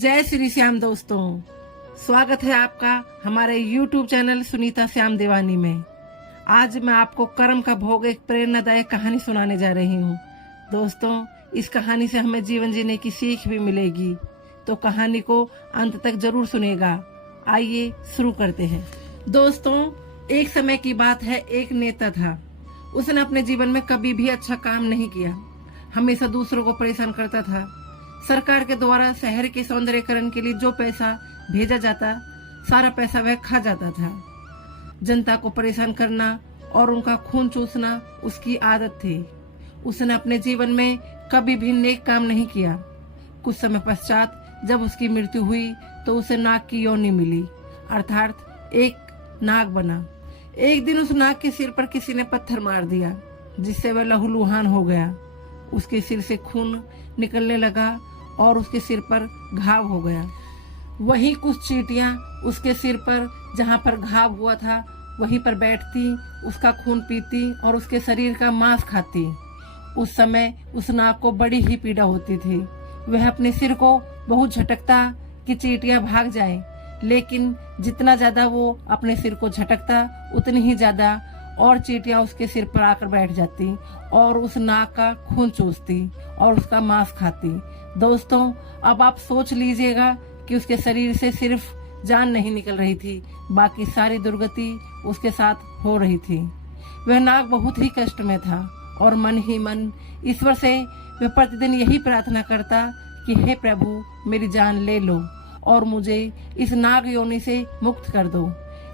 जय श्री श्याम दोस्तों, स्वागत है आपका हमारे YouTube चैनल सुनीता श्याम देवानी में। आज मैं आपको कर्म का भोग एक प्रेरणादायक कहानी सुनाने जा रही हूँ। दोस्तों, इस कहानी से हमें जीवन जीने की सीख भी मिलेगी, तो कहानी को अंत तक जरूर सुनेगा। आइए शुरू करते हैं। दोस्तों, एक समय की बात है, एक नेता था। उसने अपने जीवन में कभी भी अच्छा काम नहीं किया, हमेशा दूसरों को परेशान करता था। सरकार के द्वारा शहर के सौंदर्यीकरण के लिए जो पैसा भेजा जाता, सारा पैसा वह खा जाता था। जनता को परेशान करना और उनका खून चूसना उसकी आदत थी। उसने अपने जीवन में कभी भी नेक काम नहीं किया। कुछ समय पश्चात जब उसकी मृत्यु हुई तो उसे नाग की योनि मिली, अर्थात एक नाग बना। एक दिन उस नाग के सिर पर किसी ने पत्थर मार दिया, जिससे वह लहूलुहान हो गया। उसके सिर से खून निकलने लगा और उसके सिर पर घाव हो गया। वहीं कुछ चींटियां उसके सिर पर, जहां पर घाव हुआ था, वहीं पर बैठती, उसका खून पीती और उसके शरीर का मांस खाती। उस समय उस नाग को बड़ी ही पीड़ा होती थी। वह अपने सिर को बहुत झटकता कि चींटियां भाग जाएं, लेकिन जितना ज्यादा वो अपने सिर को झटकता, उतनी ही ज्यादा और चींटियां उसके सिर पर आकर बैठ जाती और उस नाग का खून चूसती और उसका मांस खाती। दोस्तों, अब आप सोच लीजिएगा कि उसके शरीर से सिर्फ जान नहीं निकल रही थी, बाकी सारी दुर्गति उसके साथ हो रही थी। वह नाग बहुत ही कष्ट में था और मन ही मन ईश्वर से वह प्रतिदिन यही प्रार्थना करता कि हे प्रभु, मेरी जान ले लो और मुझे इस नाग योनि से मुक्त कर दो।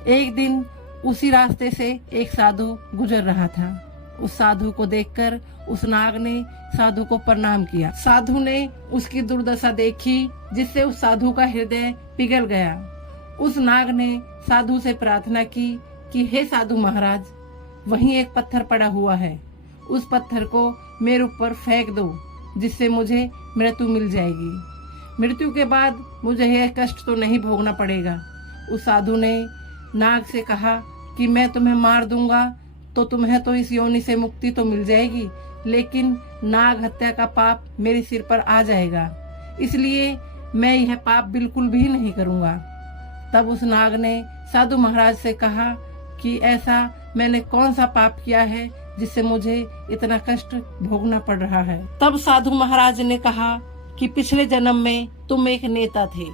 एक दिन उसी रास्ते से एक साधु गुजर रहा था। उस साधु को देखकर उस नाग ने साधु को प्रणाम किया। साधु ने उसकी दुर्दशा देखी, जिससे उस साधु का हृदय पिघल गया। उस नाग ने साधु से प्रार्थना की कि हे साधु महाराज, वहीं एक पत्थर पड़ा हुआ है, उस पत्थर को मेरे ऊपर फेंक दो, जिससे मुझे मृत्यु मिल जाएगी। मृत्यु के बाद मुझे यह कष्ट तो नहीं भोगना पड़ेगा। उस साधु ने नाग से कहा कि मैं तुम्हें मार दूंगा तो तुम्हें तो इस योनि से मुक्ति तो मिल जाएगी, लेकिन नाग हत्या का पाप मेरे सिर पर आ जाएगा, इसलिए मैं यह पाप बिल्कुल भी नहीं करूंगा। तब उस नाग ने साधु महाराज से कहा कि ऐसा मैंने कौन सा पाप किया है जिससे मुझे इतना कष्ट भोगना पड़ रहा है। तब साधु महाराज ने कहा कि पिछले जन्म में तुम एक नेता थे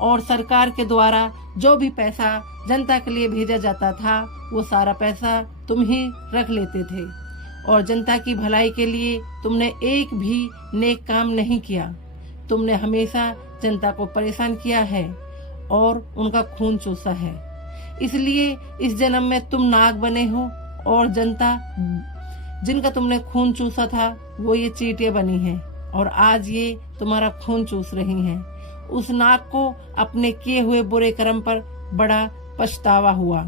और सरकार के द्वारा जो भी पैसा जनता के लिए भेजा जाता था, वो सारा पैसा तुम ही रख लेते थे और जनता की भलाई के लिए तुमने एक भी नेक काम नहीं किया। तुमने हमेशा जनता को परेशान किया है और उनका खून चूसा है, इसलिए इस जन्म में तुम नाग बने हो और जनता जिनका तुमने खून चूसा था वो ये चींटियां बनी हैं और आज ये तुम्हारा खून चूस रही हैं। उस नाग को अपने किए हुए बुरे कर्म पर बड़ा पछतावा हुआ,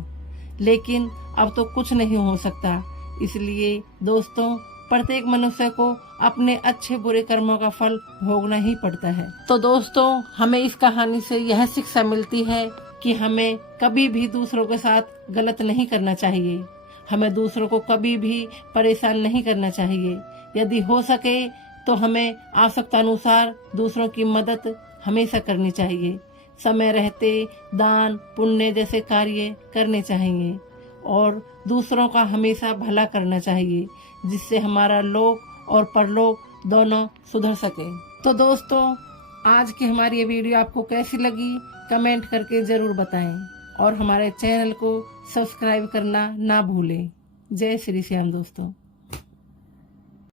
लेकिन अब तो कुछ नहीं हो सकता। इसलिए दोस्तों, प्रत्येक मनुष्य को अपने अच्छे बुरे कर्मों का फल भोगना ही पड़ता है। तो दोस्तों, हमें इस कहानी से यह शिक्षा मिलती है कि हमें कभी भी दूसरों के साथ गलत नहीं करना चाहिए। हमें दूसरों को कभी भी परेशान नहीं करना चाहिए। यदि हो सके तो हमें आवश्यकता अनुसार दूसरों की मदद हमेशा करनी चाहिए। समय रहते दान पुण्य जैसे कार्य करने चाहिए और दूसरों का हमेशा भला करना चाहिए, जिससे हमारा लोक और परलोक दोनों सुधर सके। तो दोस्तों, आज की हमारी ये वीडियो आपको कैसी लगी कमेंट करके जरूर बताएं और हमारे चैनल को सब्सक्राइब करना ना भूलें। जय श्री श्याम दोस्तों।